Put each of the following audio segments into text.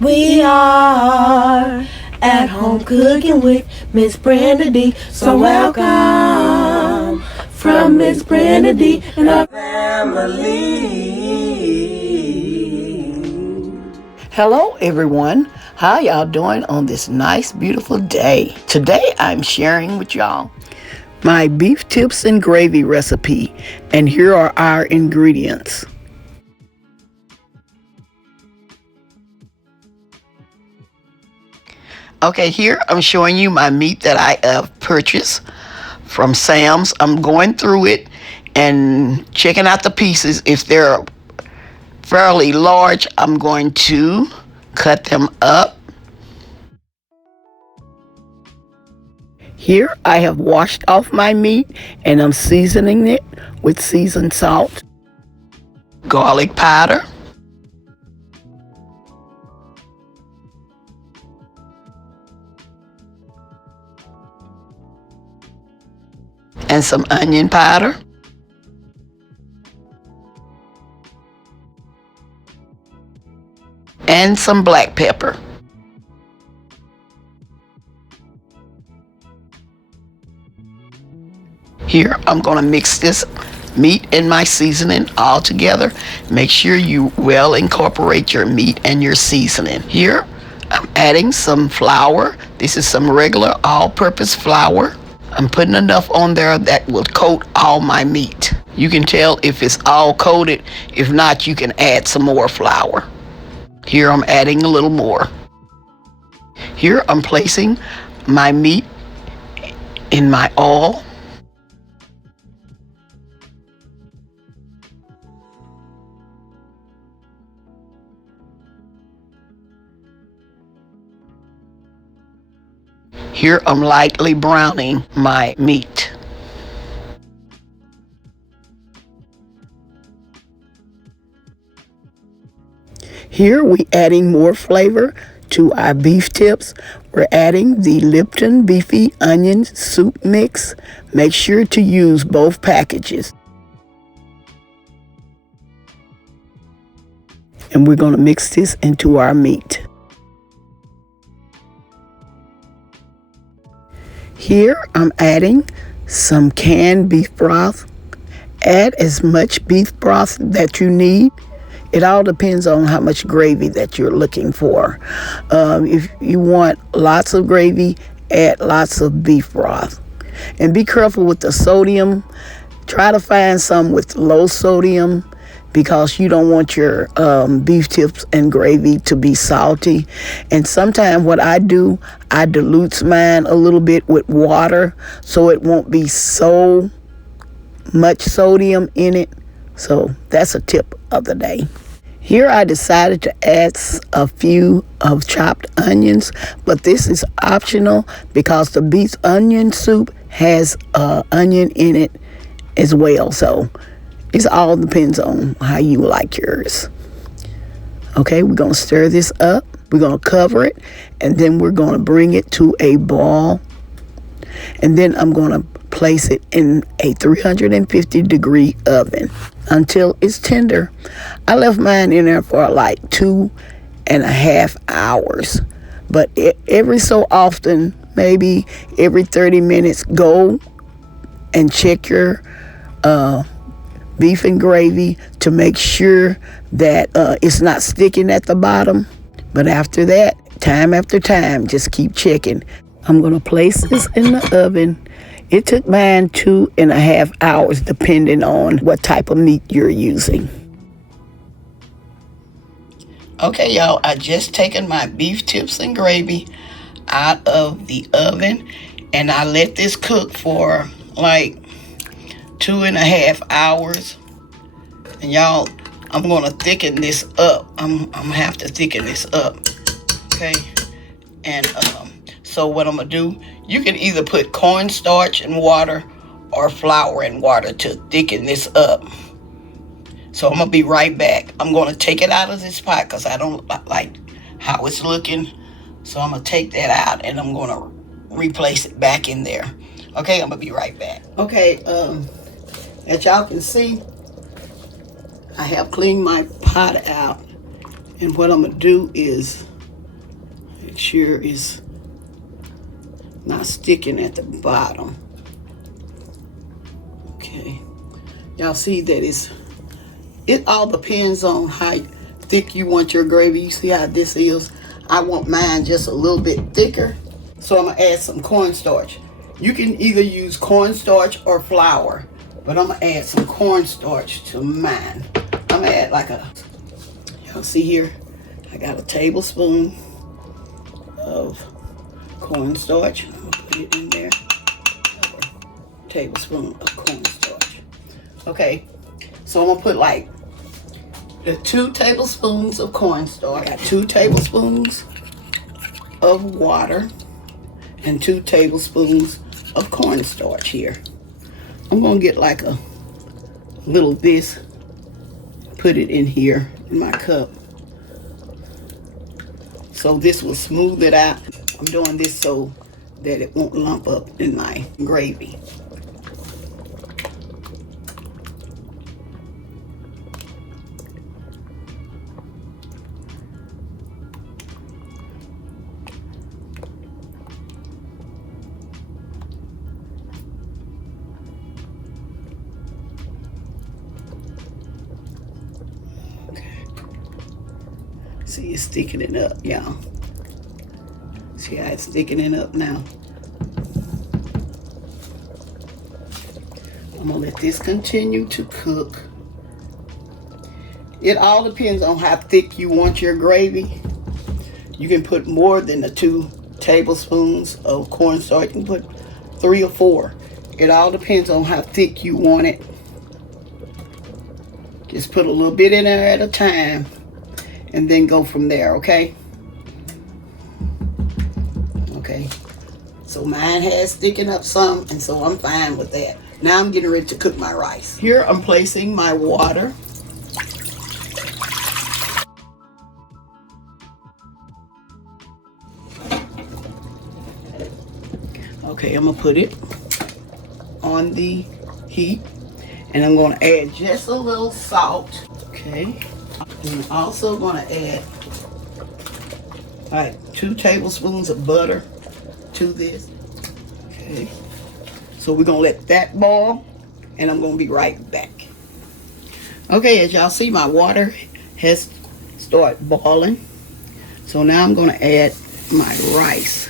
We are at home cooking with Miss Brenda D. So welcome from Miss Brenda D and our family. Hello everyone, how y'all doing on this nice beautiful day? Today I'm sharing with y'all my beef tips and gravy recipe, and here are our ingredients. Okay, here I'm showing you my meat that I have purchased from Sam's. I'm going through it and checking out the pieces. If they're fairly large, I'm going to cut them up. Here I have washed off my meat and I'm seasoning it with seasoned salt, garlic powder, and some onion powder, and some black pepper. Here I'm going to mix this meat and my seasoning all together. Make sure you well incorporate your meat and your seasoning. Here I'm adding some flour. This is some regular all-purpose flour. I'm putting enough on there that will coat all my meat. You can tell if it's all coated. If not, you can add some more flour. Here I'm adding a little more. Here I'm placing my meat in my oil. Here I'm lightly browning my meat. Here we adding more flavor to our beef tips. We're adding the Lipton Beefy Onion Soup Mix. Make sure to use both packages. And we're going to mix this into our meat. Here I'm adding some canned beef broth. Add as much beef broth that you need. It all depends on how much gravy that you're looking for. If you want lots of gravy, add lots of beef broth. And be careful with the sodium. Try to find some with low sodium because you don't want your beef tips and gravy to be salty. And sometimes what I do, I dilute mine a little bit with water so it won't be so much sodium in it. So that's a tip of the day. Here I decided to add a few of chopped onions, but this is optional because the beef onion soup has onion in it as well. So it all depends on how you like yours. Okay, we're going to stir this up. We're going to cover it, and then we're going to bring it to a boil. And then I'm going to place it in a 350-degree oven until it's tender. I left mine in there for like 2.5 hours. But every so often, maybe every 30 minutes, go and check your beef and gravy to make sure that it's not sticking at the bottom. But after that, time after time, just keep checking. I'm going to place this in the oven. It took mine 2.5 hours depending on what type of meat you're using. Okay, y'all, I just taken my beef tips and gravy out of the oven and I let this cook for like 2.5 hours. And y'all, I'm gonna thicken this up. I'm gonna have to thicken this up. Okay. And so what I'm gonna do, you can either put cornstarch and water or flour and water to thicken this up. So I'm gonna be right back. I'm gonna take it out of this pot because I don't like how it's looking. So I'm gonna take that out and I'm gonna replace it back in there. Okay, I'm gonna be right back. Okay, as y'all can see, I have cleaned my pot out, and what I'm gonna do is Make sure it's not sticking at the bottom. Okay. Y'all see that it all depends on how thick you want your gravy. You see how this is? I want mine just a little bit thicker. So I'm gonna add some cornstarch. You can either use cornstarch or flour, but I'm gonna add some cornstarch to mine. I'm gonna add like y'all see here, I got a tablespoon of cornstarch. I'm gonna put it in there. A tablespoon of cornstarch. Okay, so I'm gonna put like the 2 tablespoons of cornstarch. I got 2 tablespoons of water and 2 tablespoons of cornstarch here. I'm gonna get like a little this, put it in here in my cup. So this will smooth it out. I'm doing this so that it won't lump up in my gravy. See, it's sticking it up, y'all. See how it's sticking it up now? I'm gonna let this continue to cook. It all depends on how thick you want your gravy. You can put more than the 2 tablespoons of cornstarch. You can put 3 or 4. It all depends on how thick you want it. Just put a little bit in there at a time and then go from there, okay? Okay, so mine has sticking up some, and so I'm fine with that. Now I'm getting ready to cook my rice. Here I'm placing my water. Okay, I'm gonna put it on the heat, and I'm gonna add just a little salt, okay? I'm also gonna add like 2 tablespoons of butter to this. Okay, so we're gonna let that boil, and I'm gonna be right back. Okay, as y'all see, my water has started boiling, so now I'm gonna add my rice.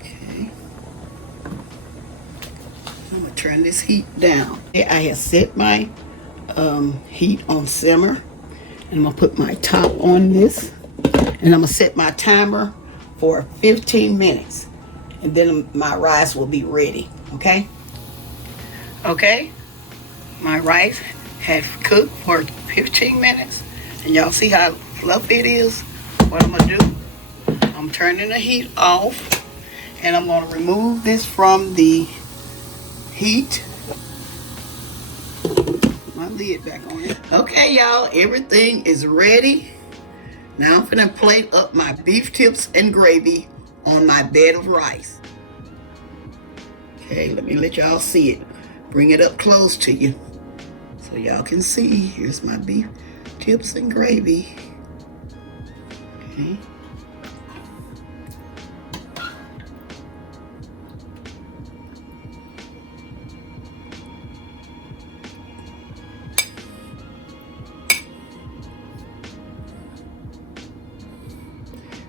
Okay. I'm gonna turn this heat down. I have set my heat on simmer, and I'm gonna put my top on this, and I'm gonna set my timer for 15 minutes, and then my rice will be ready. Okay, my rice has cooked for 15 minutes, and y'all see how fluffy it is. What I'm gonna do, I'm turning the heat off, and I'm gonna remove this from the heat. My lid back on it. Okay, y'all, everything is ready. Now I'm gonna plate up my beef tips and gravy on my bed of rice. Okay, let me let y'all see it. Bring it up close to you so y'all can see. Here's my beef tips and gravy. Okay.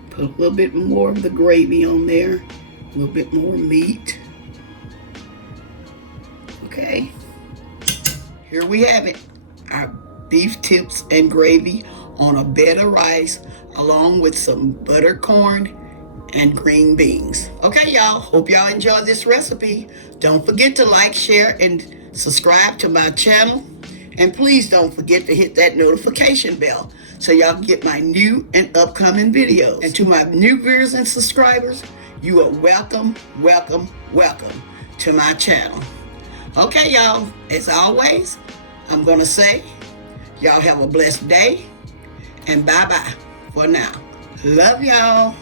Put a little bit more of the gravy on there, a little bit more meat. Okay, here we have it, our beef tips and gravy on a bed of rice, along with some buttered corn and green beans. Okay, y'all, hope y'all enjoy this recipe. Don't forget to like, share, and subscribe to my channel. And please don't forget to hit that notification bell so y'all can get my new and upcoming videos. And to my new viewers and subscribers, you are welcome, welcome, welcome to my channel. Okay, y'all, as always, I'm gonna say, y'all have a blessed day, and bye-bye for now. Love y'all.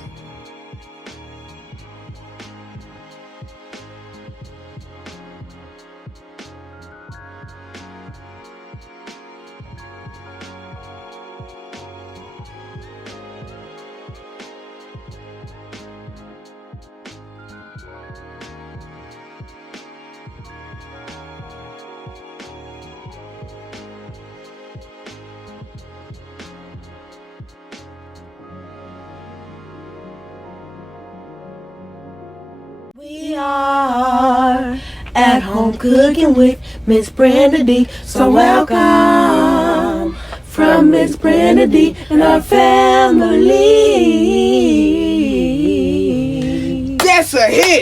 We are at home cooking with Miss Brenda D. So welcome from Miss Brenda D and our family. That's a hit.